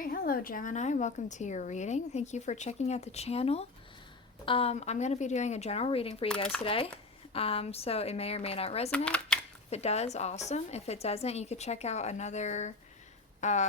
Alright, hello Gemini, welcome to your reading. Thank you for checking out the channel. I'm going to be doing a general reading for you guys today, so it may or may not resonate. If it does, awesome. If it doesn't, you could check out another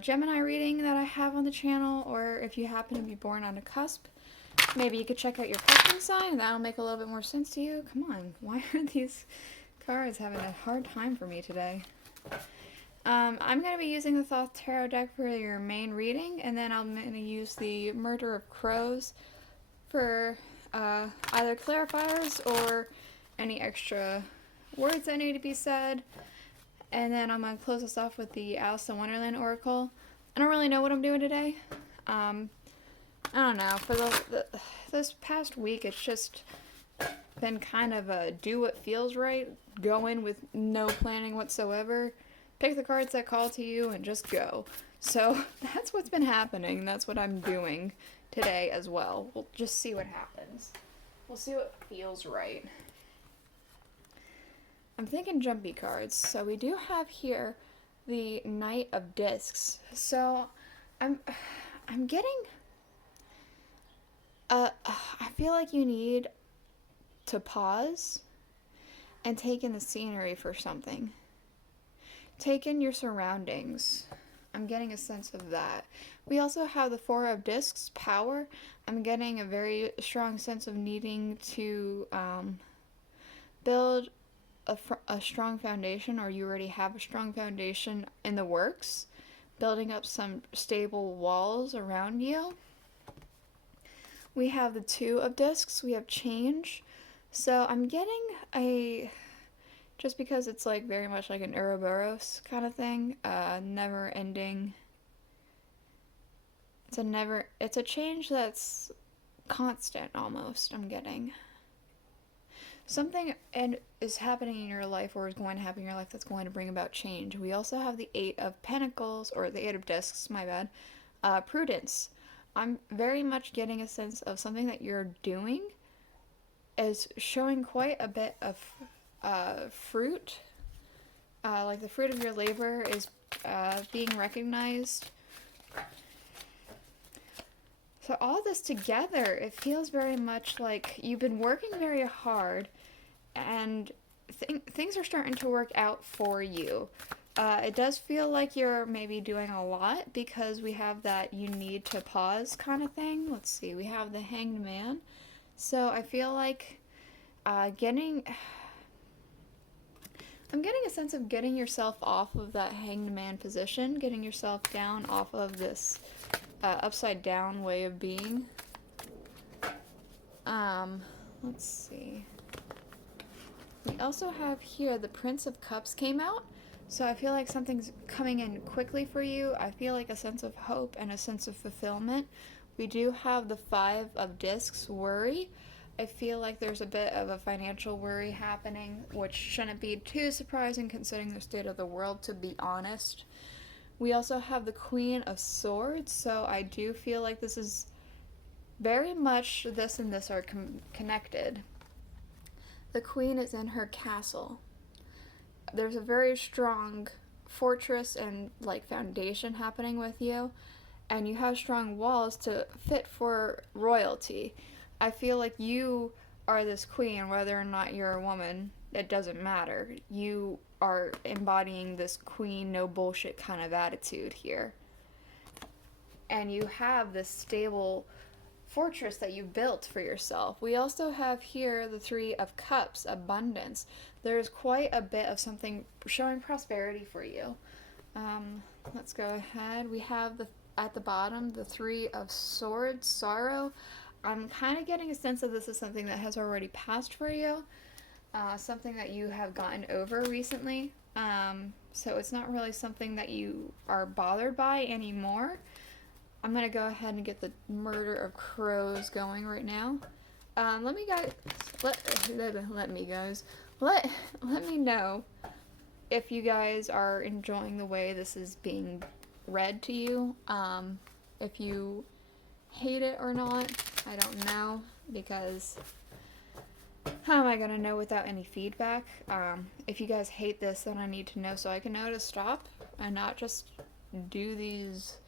Gemini reading that I have on the channel, or if you happen to be born on a cusp, maybe you could check out your cusp sign, that'll make a little bit more sense to you. Come on, why are these cards having a hard time for me today? I'm going to be using the Thoth Tarot deck for your main reading, and then I'm going to use the Murder of Crows for either clarifiers or any extra words that need to be said. And then I'm going to close this off with the Aleister Wonderland Oracle. I don't really know what I'm doing today. I don't know. For this past week, it's just been kind of a do what feels right, go in with no planning whatsoever. Pick the cards that call to you and just go. So that's what's been happening. That's what I'm doing today as well. We'll just see what happens. We'll see what feels right. I'm thinking jumpy cards. So we do have here the Knight of Discs. So I'm getting I feel like you need to pause and take in the scenery for something. Take in your surroundings. I'm getting a sense of that. We also have the Four of Discs, power. I'm getting a very strong sense of needing to build a strong foundation, or you already have a strong foundation in the works. Building up some stable walls around you. We have the Two of Discs. We have change. So I'm getting just because it's like very much like an Ouroboros kind of thing, never ending. It's a change that's constant almost, I'm getting. Something is happening in your life, or is going to happen in your life, that's going to bring about change. We also have the Eight of Pentacles, or the Eight of Discs, my bad. Prudence. I'm very much getting a sense of something that you're doing is showing quite a bit of fruit, like the fruit of your labor is being recognized. So all this together, it feels very much like you've been working very hard, and things are starting to work out for you. It does feel like you're maybe doing a lot, because we have that you need to pause kind of thing. Let's see, we have the Hanged Man. So I feel like I'm getting a sense of getting yourself off of that Hanged Man position, getting yourself down off of this upside down way of being. Let's see. We also have here the Prince of Cups came out, so I feel like something's coming in quickly for you. I feel like a sense of hope and a sense of fulfillment. We do have the Five of Discs, worry. I feel like there's a bit of a financial worry happening, which shouldn't be too surprising considering the state of the world, to be honest. We also have the Queen of Swords, so I do feel like this is very much this and this are connected. The Queen is in her castle. There's a very strong fortress and like foundation happening with you, and you have strong walls to fit for royalty. I feel like you are this queen, whether or not you're a woman, it doesn't matter. You are embodying this queen, no bullshit kind of attitude here. And you have this stable fortress that you built for yourself. We also have here the Three of Cups, abundance. There's quite a bit of something showing prosperity for you. Let's go ahead. We have at the bottom the Three of Swords, sorrow. I'm kind of getting a sense of this is something that has already passed for you, something that you have gotten over recently, so it's not really something that you are bothered by anymore. I'm going to go ahead and get the Murder of Crows going right now. Let me know if you guys are enjoying the way this is being read to you, if you hate it or not. I don't know, because how am I going to know without any feedback? If you guys hate this, then I need to know so I can know to stop and not just do these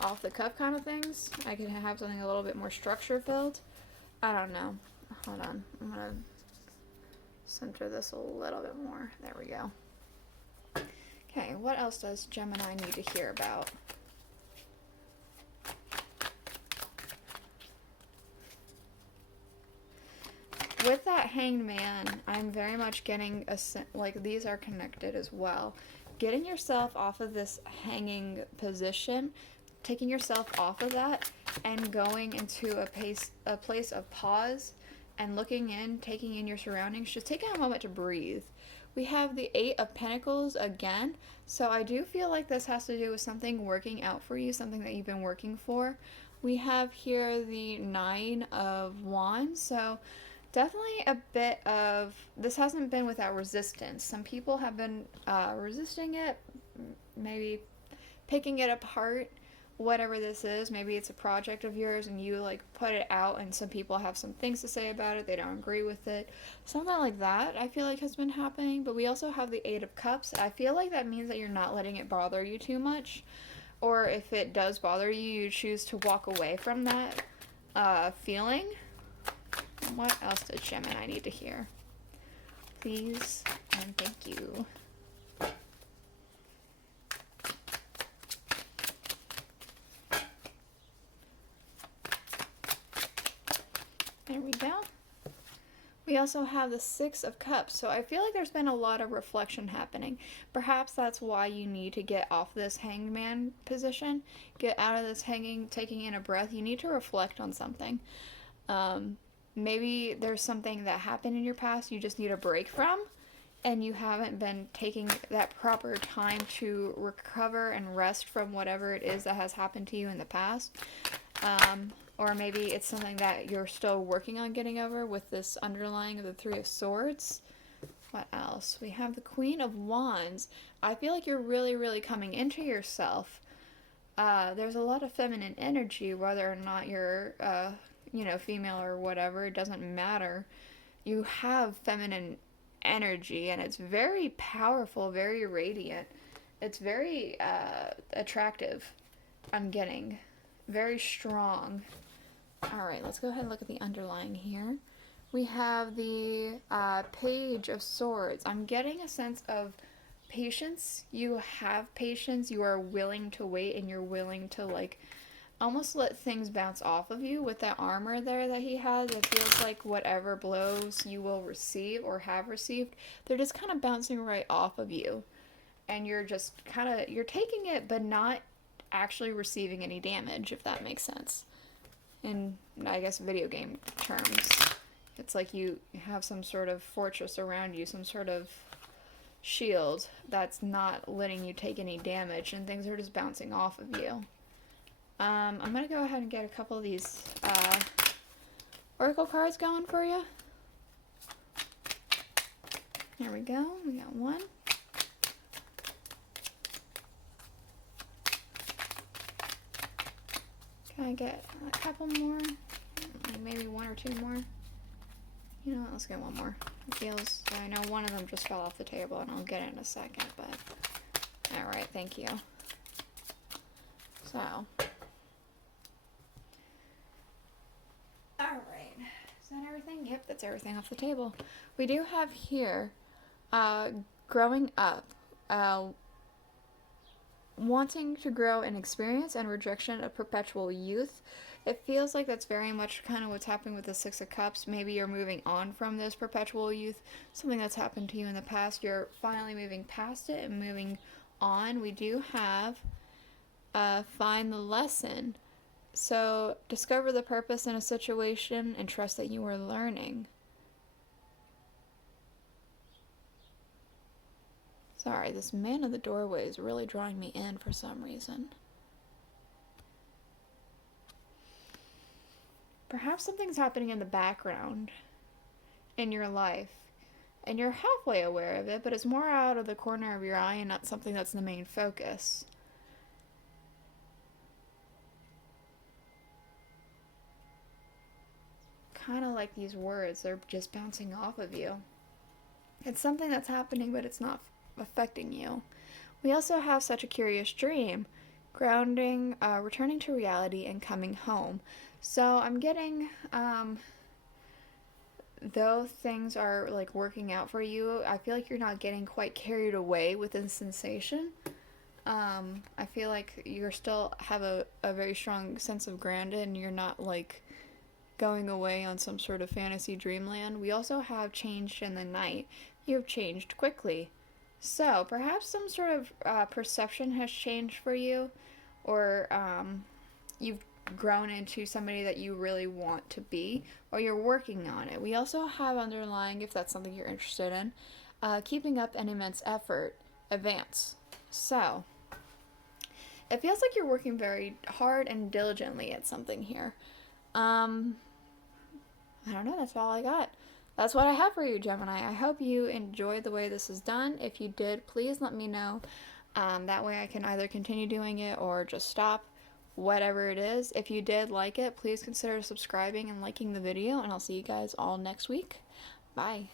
off the cuff kind of things. I could have something a little bit more structure filled. I don't know. Hold on. I'm going to center this a little bit more. There we go. Okay, what else does Gemini need to hear about? With that Hanged Man, I'm very much getting like these are connected as well. Getting yourself off of this hanging position, taking yourself off of that, and going into a place of pause and looking in, taking in your surroundings, just taking a moment to breathe. We have the Eight of Pentacles again, so I do feel like this has to do with something working out for you, something that you've been working for. We have here the Nine of Wands, so definitely a bit of, this hasn't been without resistance. Some people have been resisting it, maybe picking it apart, whatever this is. Maybe it's a project of yours and you like put it out and some people have some things to say about it, they don't agree with it. Something like that I feel like has been happening. But we also have the Eight of Cups. I feel like that means that you're not letting it bother you too much. Or if it does bother you, you choose to walk away from that feeling. What else does Gemini need to hear? Please and thank you. There we go. We also have the Six of Cups. So I feel like there's been a lot of reflection happening. Perhaps that's why you need to get off this Hanged Man position. Get out of this hanging, taking in a breath. You need to reflect on something. Maybe there's something that happened in your past you just need a break from, and you haven't been taking that proper time to recover and rest from whatever it is that has happened to you in the past. Or maybe it's something that you're still working on getting over with this underlying of the Three of Swords. What else? We have the Queen of Wands. I feel like you're really, really coming into yourself. There's a lot of feminine energy, whether or not you're female or whatever, it doesn't matter. You have feminine energy and it's very powerful, very radiant. It's very attractive, I'm getting. Very strong. Alright, let's go ahead and look at the underlying here. We have the Page of Swords. I'm getting a sense of patience. You have patience, you are willing to wait, and you're willing to like almost let things bounce off of you. With that armor there that he has, it feels like whatever blows you will receive or have received, they're just kind of bouncing right off of you. And you're just you're taking it but not actually receiving any damage, if that makes sense. In, I guess, video game terms. It's like you have some sort of fortress around you, some sort of shield that's not letting you take any damage, and things are just bouncing off of you. I'm going to go ahead and get a couple of these Oracle cards going for you. There we go. We got one. Can I get a couple more? Maybe one or two more? You know what? Let's get one more. It feels... I know one of them just fell off the table, and I'll get it in a second, but... Alright, thank you. So... Alright. Is that everything? Yep, that's everything off the table. We do have here, growing up, wanting to grow in experience and rejection of perpetual youth. It feels like that's very much kind of what's happening with the Six of Cups. Maybe you're moving on from this perpetual youth, something that's happened to you in the past. You're finally moving past it and moving on. We do have find the lesson. So discover the purpose in a situation and trust that you are learning. Sorry, this man in the doorway is really drawing me in for some reason. Perhaps something's happening in the background in your life, and you're halfway aware of it, but it's more out of the corner of your eye and not something that's the main focus. Kind of like these words, they're just bouncing off of you. It's something that's happening, but it's not affecting you. We also have Such a Curious Dream. grounding, returning to reality, and coming home. So I'm getting, though things are like working out for you, I feel like you're not getting quite carried away with the sensation. I feel like you're still have a very strong sense of grounded and you're not like going away on some sort of fantasy dreamland. We also have changed in the night. You have changed quickly. So perhaps some sort of perception has changed for you, or you've grown into somebody that you really want to be, or you're working on it. We also have underlying, if that's something you're interested in, keeping up an immense effort, advance. So, it feels like you're working very hard and diligently at something here. I don't know, that's all I got. That's what I have for you, Gemini. I hope you enjoyed the way this is done. If you did, please let me know. That way I can either continue doing it or just stop, whatever it is. If you did like it, please consider subscribing and liking the video, and I'll see you guys all next week. Bye.